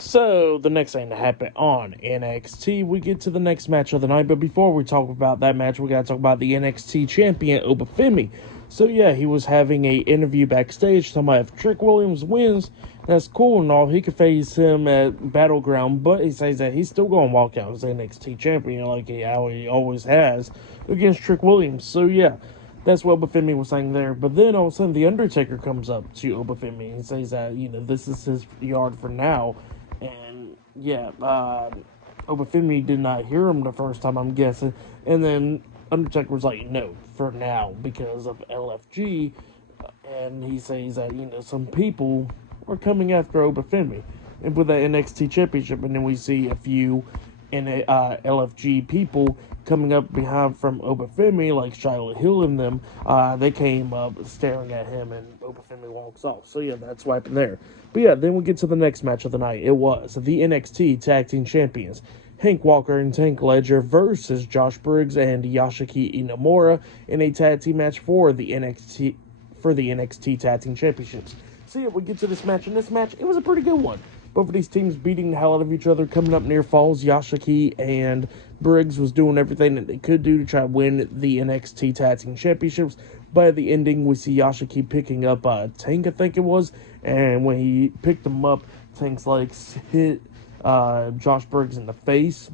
So, the next thing to happen on NXT, we get to the next match of the night. But before we talk about that match, we got to talk about the NXT champion, Obafemi. So, yeah, he was having a interview backstage talking about if Trick Williams wins, that's cool and all. He could face him at Battleground, but he says that he's still going to walk out as NXT champion like he always has against Trick Williams. So, yeah. That's what Obafemi was saying there. But then all of a sudden, The Undertaker comes up to Obafemi and says that, this is his yard for now. And, yeah, Obafemi did not hear him the first time, I'm guessing. And then Undertaker was like, no, for now, because of LFG. And he says that, some people are coming after Obafemi. And with the NXT Championship, and then we see a few LFG people coming up behind from Obafemi, like Shiloh Hill and them. They came up staring at him, and Obafemi walks off. So yeah, that's what happened there. But yeah, then we get to the next match of the night. It was the NXT Tag Team Champions, Hank Walker and Tank Ledger versus Josh Briggs and Yoshiki Inamura in a tag team match for the NXT Tag Team Championships. So yeah, we get to this match, and this match, it was a pretty good one. Both of these teams beating the hell out of each other, coming up near falls. Yoshiki and Briggs was doing everything that they could do to try to win the NXT Tag Team Championships. By the ending, we see Yoshiki picking up Tank, I think it was. And when he picked him up, Tank's legs hit Josh Briggs in the face.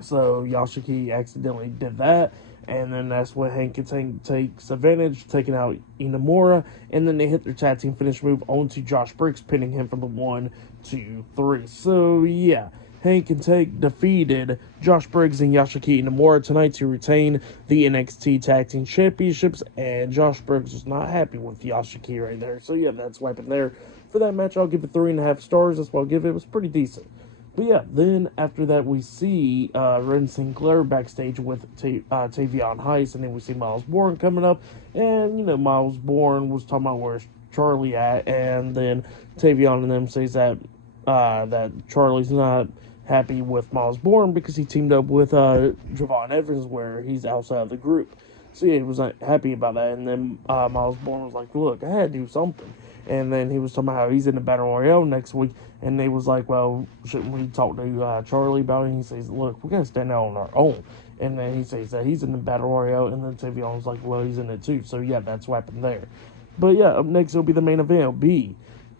So Yoshiki accidentally did that. And then that's when Hank and Tank takes advantage, taking out Inamura. And then they hit their tag team finish move onto Josh Briggs, pinning him from the 1, 2, 3. So, yeah. Hank and Tank defeated Josh Briggs and Yoshiki Inamura tonight to retain the NXT Tag Team Championships. And Josh Briggs was not happy with Yoshiki right there. So, yeah, that's what happened there. For that match, I'll give it 3.5 stars. That's what I'll give it. It was pretty decent. But yeah, then after that we see Ren Sinclair backstage with Tavion Heiss, and then we see Miles Bourne coming up, and Miles Bourne was talking about where's Charlie at, and then Tavion and them says that that Charlie's not happy with Miles Bourne because he teamed up with Javon Evans where he's outside of the group. So yeah, he was not happy about that, and then Miles Bourne was like, look, I had to do something. And then he was talking about how he's in the Battle Royale next week. And they was like, well, shouldn't we talk to Charlie about it? And he says, look, we're going to stand out on our own. And then he says that he's in the Battle Royale. And then Tavion was like, well, he's in it too. So, yeah, that's what happened there. But, yeah, up next it'll be the main event. It'll be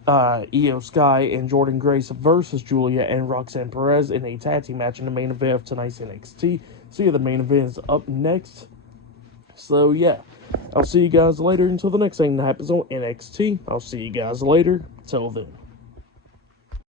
Io Sky and Jordan Grace versus Julia and Roxanne Perez in a tag team match in the main event of tonight's NXT. So, yeah, the main event is up next. So, yeah. I'll see you guys later until the next thing that happens on NXT. I'll see you guys later. Till then.